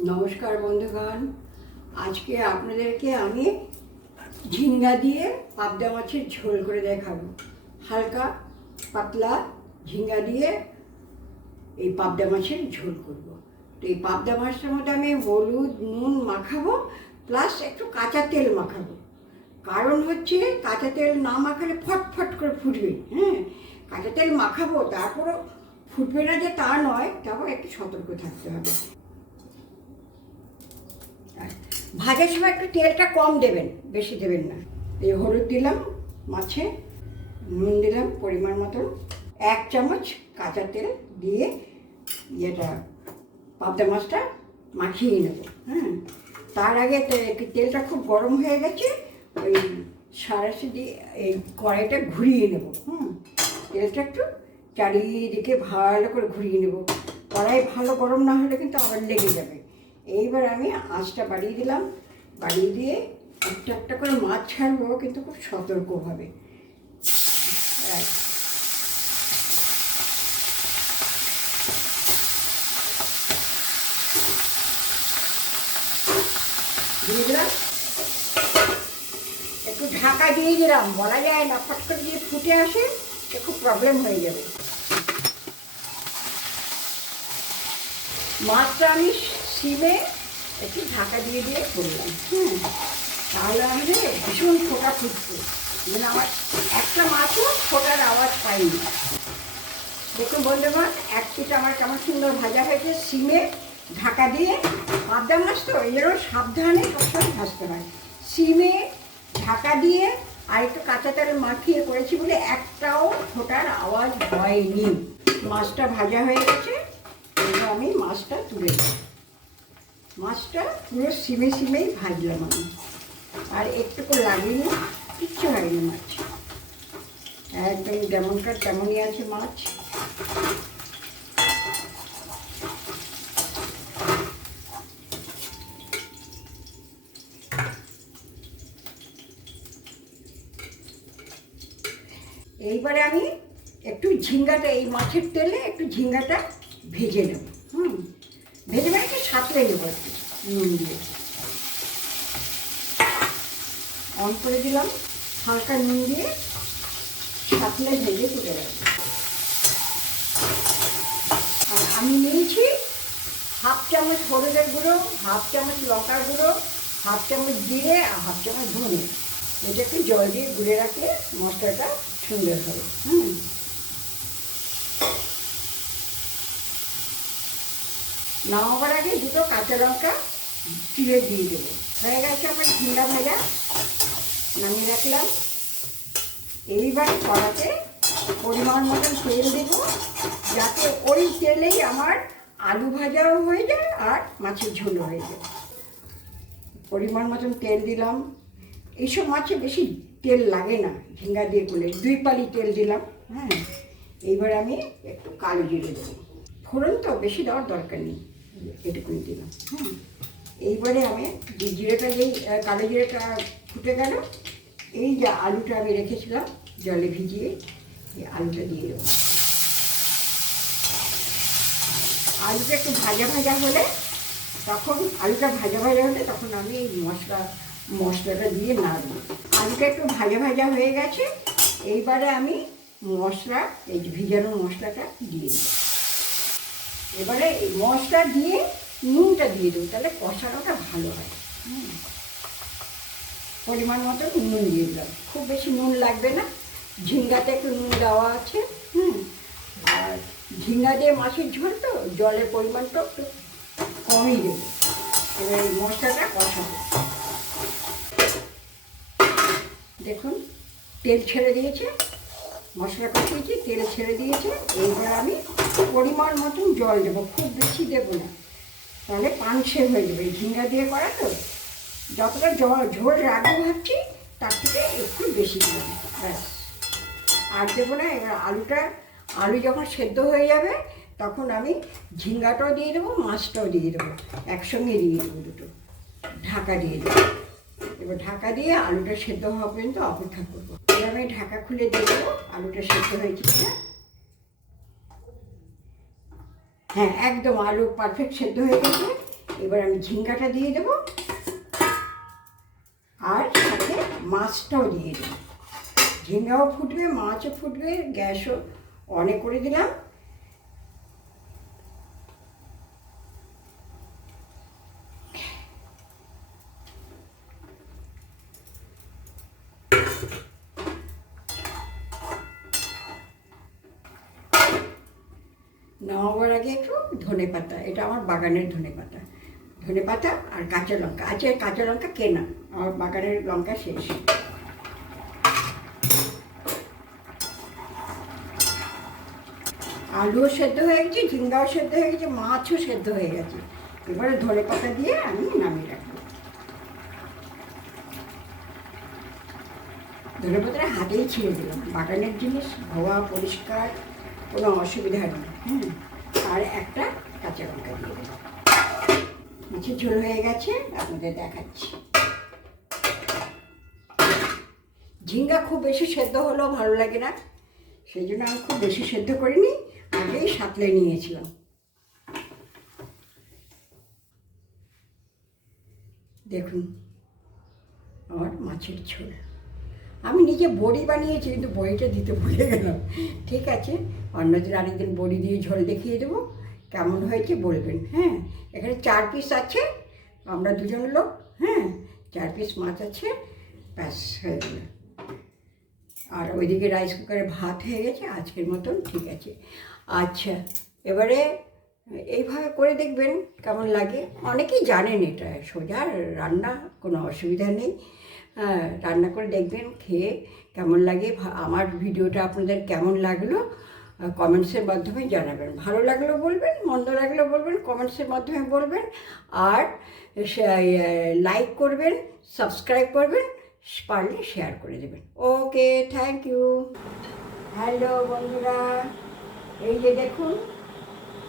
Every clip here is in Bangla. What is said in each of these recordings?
নমস্কার বন্ধুগণ, আজকে আপনাদেরকে আমি ঝিঙ্গা দিয়ে পাবদা মাছের ঝোল করে দেখাবো। হালকা পাতলা ঝিঙ্গা দিয়ে এই পাবদা মাছের ঝোল করব। তো এই পাবদা মাছটার মধ্যে আমি হলুদ নুন মাখাবো, প্লাস একটু কাঁচা তেল মাখাবো। কারণ হচ্ছে কাঁচা তেল না মাখালে ফটফট করে ফুটবে। কাঁচা তেল মাখাবো, তারপরও ফুটবে না যে তা নয়, তারপর একটু সতর্ক থাকতে হবে। ভাজার সময় একটু তেলটা কম দেবেন, বেশি দেবেন না। এই হলুদ দিলাম মাছে, নুন দিলাম পরিমাণ মতন, 1 চামচ কাঁচা তেল দিয়ে এটা পাবদা মাছটা মাখিয়ে নেব। তার আগে তেলটা খুব গরম হয়ে গেছে, ওই সাঁড়াশি দিয়ে এই কড়াইটা ঘুরিয়ে নেব। তেলটা একটু চারিদিকে ভালো করে ঘুরিয়ে নেব। কড়াই ভালো গরম না হলে কিন্তু আবার লেগে যাবে। এইবার আমি আঁচটা বাড়িয়ে দিলাম, বাড়িয়ে দিয়ে একটা একটা করে মাছ ছাড়বো, কিন্তু খুব সতর্কভাবে। দিয়ে দিলাম, একটু ঢাকা দিয়ে দিলাম, বলা যায় না, ফট করে দিয়ে ফুটে আসে তো খুব প্রবলেম হয়ে যাবে। মাছটা আমি সিমে একটু ঢাকা দিয়ে দিয়ে করলাম। তাহলে আমি ভীষণ ফোটা ফুটতো, মানে আমার একটা মাছও ফোটার আওয়াজ পাইনি। দেখুন বন্ধুগণ, এক পিঠ আমার কেমন সুন্দর ভাজা হয়েছে সিমে ঢাকা দিয়ে। পাবদা মাছ তো এরও সাবধানে সবসময় ভাজতে হয়। সিমে ঢাকা দিয়ে আর একটু কাঁচা তেল মাখিয়ে করেছি বলে একটাও ফোটার আওয়াজ হয়নি। মাছটা ভাজা হয়ে গেছে, এবার আমি মাছটা তুলে দিই। মাছটা পুরো সিমে সিমেই ভাজলাম আমি, আর একটুকু লাগিনি, কিচ্ছু হয়নি মাছ, একদম যেমনকার তেমনই আছে মাছ। এইবারে আমি একটু ঝিঙ্গাটা এই মাছের তেলে একটু ঝিঙ্গাটা ভেজে নেব। ভেজে মানে একটু সাঁতলে নেবো একটু নুন দিয়ে। অন করে দিলাম, হালকা নুন দিয়ে সাঁতলে ভেজে তুলে রাখবো। আর আমি নিয়েছি 1/2 চামচ হলুদের গুঁড়ো, 1/2 চামচ লঙ্কার গুঁড়ো, 1/2 চামচ জিরে আর 1/2 চামচ ধনে। এটা একটু জল দিয়ে গুঁড়ে রাখলে মশলাটা সুন্দর হবে। নামাবার আগে 2টো কাঁচা লঙ্কা চিড়ে দিয়ে দেবো। হয়ে গেছে আমার ঝিঙ্গা ভাজা, নামিয়ে রাখলাম। এইবার কড়াতে পরিমাণ মতন তেল দেবো, যাতে ওই তেলেই আমার আলু ভাজাও হয়ে যায় আর মাছের ঝোলও হয়ে যায়। পরিমাণ মতন তেল দিলাম। এইসব মাছে বেশি তেল লাগে না, ঝিঙ্গা দিয়ে করলে 2 পালি তেল দিলাম। এইবার আমি একটু কালো জিরে দেবো। ফোড়ন তো বেশি দেওয়ার দরকার নেই, এটুকুনি দিলাম। এইবারে আমি যে জিরেটা, যেই কালো জিরেটা ফুটে গেল, এই যে আলুটা আমি রেখেছিলাম জলে ভিজিয়ে, এই আলুটা দিয়ে দেবো। আলুটা একটু ভাজা ভাজা হলে তখন তখন আমি এই মশলাটা দিয়ে নাড়ব। আলুটা একটু ভাজা ভাজা হয়ে গেছে, এইবারে আমি এই যে ভিজানো মশলাটা দিয়ে দেবো। এবারে এই মশলা দিয়ে নুনটা দিয়ে দেবো, তাহলে কষানোটা ভালো হয়। পরিমাণ মতো নুন দিয়ে দিলাম, খুব বেশি নুন লাগবে না, ঝিঙ্গাতে একটু নুন দেওয়া আছে। আর ঝিঙ্গা দিয়ে মাছের ঝোল তো জলের পরিমাণটা একটু কমই দেবো। এবার এই মশলাটা কষাবো। দেখুন তেল ছেড়ে দিয়েছে, মশলা কষিয়েছি, তেল ছেড়ে দিয়েছে। এইবার আমি পরিমাণ মতন জল দেবো, খুব বেশি দেবো না, তাহলে পানসে হয়ে যাবে। ঝিঙ্গা দিয়ে করা তো, যতটা ঝোল রাখবো ভাবছি তার থেকে একটু বেশি দেবো, ব্যাস, আর দেবো না। এবার আলু যখন সেদ্ধ হয়ে যাবে তখন আমি ঝিঙ্গাটাও দিয়ে দেবো, মাছটাও দিয়ে দেবো, একসঙ্গে দিয়ে দেবো, দুটো ঢাকা দিয়ে দেবো। এবার ঢাকা দিয়ে আলুটা সেদ্ধ হওয়া পর্যন্ত অপেক্ষা করবো। এবার আমি ঢাকা খুলে দিয়ে দেবো, আলুটা সেদ্ধ হয়েছে কিনা। একদম আলু পারফেক্ট সেদ্ধ হয়ে গেছে। এবার আমি ঝিঙ্গাটা দিয়ে দেবো, আর সাথে মাছটাও দিয়ে দেবো। ঝিঙ্গাও ফুটবে, মাছও ফুটবে, গ্যাসও অনে করে দিলাম। নামাবার আগে একটু ধনেপাতা, এটা আমার বাগানের ধনেপাতা, ধনেপাতা আর কাঁচা লঙ্কা আছে, কাঁচা লঙ্কা কেনা, আমার বাগানের লঙ্কা শেষ। আলুও সেদ্ধ হয়ে গেছে, ঝিঙ্গাও সেদ্ধ হয়ে গেছে, মাছও সেদ্ধ হয়ে গেছে। এবারে ধনেপাতা দিয়ে আমি নামিয়ে রাখবো। ধনেপাতাটা হাতেই ছিঁড়ে দিলাম, বাগানের জিনিস, ধোয়া পরিষ্কার, কোনো অসুবিধা নেই। হ্যাঁ, আর একটা কাঁচা লঙ্কা দিয়ে দেবো। মাছের ঝোল হয়ে গেছে, আপনাদের দেখাচ্ছি। ঝিঙ্গা খুব বেশি সেদ্ধ হলেও ভালো লাগে না, সেই জন্য আমি খুব বেশি সেদ্ধ করিনি, আগেই সাঁতলে নিয়েছিলাম। দেখুন আমার মাছের ঝোল। আমি নিজে বড়ি বানিয়েছি, কিন্তু বড়িটা দিতে ভুলে গেলাম। ঠিক আছে, অন্যদিন আরেকদিন বড়ি দিয়ে ঝোল দেখিয়ে দেবো, কেমন হয়েছে বলবেন। হ্যাঁ, এখানে 4 পিস আছে, আমরা দুজন লোক। হ্যাঁ, 4 পিস মাছ আছে, ব্যাস হয়ে গেল। আর ওইদিকে রাইস কুকারে ভাত হয়ে গেছে আজকের মতন। ঠিক আছে, আচ্ছা, এবারে এইভাবে করে দেখবেন কেমন লাগে। অনেকেই জানেন এটা সোজা রান্না, কোনো অসুবিধা নেই। হ্যাঁ, রান্না করে দেখবেন, খেয়ে কেমন লাগে। আমার ভিডিওটা আপনাদের কেমন লাগলো কমেন্টসের মাধ্যমে জানাবেন। ভালো লাগলেও বলবেন, মন্দ লাগলেও বলবেন, কমেন্টসের মাধ্যমে বলবেন। আর লাইক করবেন, সাবস্ক্রাইব করবেন, পারলে শেয়ার করে দেবেন। ওকে, থ্যাংক ইউ। হ্যালো বন্ধুরা, এই যে দেখুন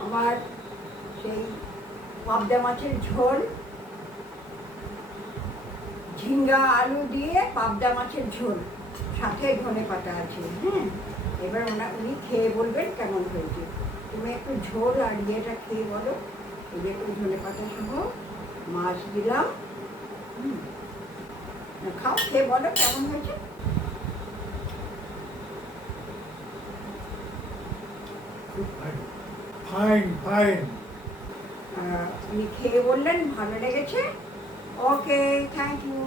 আমার সেই পাবদা মাছের ঝোল, ঝিঙ্গা আলু দিয়ে পাবদা মাছের ঝোল, সাথে ধনেপাতা আছে। হ্যাঁ, এবার উনি খেয়ে বলবেন কেমন হয়েছে। তুমি একটু ঝোল আর ইয়েটা খেয়ে বলো। এই যে একটু ধনেপাতা সহ মাছ দিলাম। খাও, খেয়ে বলো কেমন হয়েছে। Fine fine. উনি খেয়ে বললেন ভালো লেগেছে। ওকে, থ্যাংক ইউ।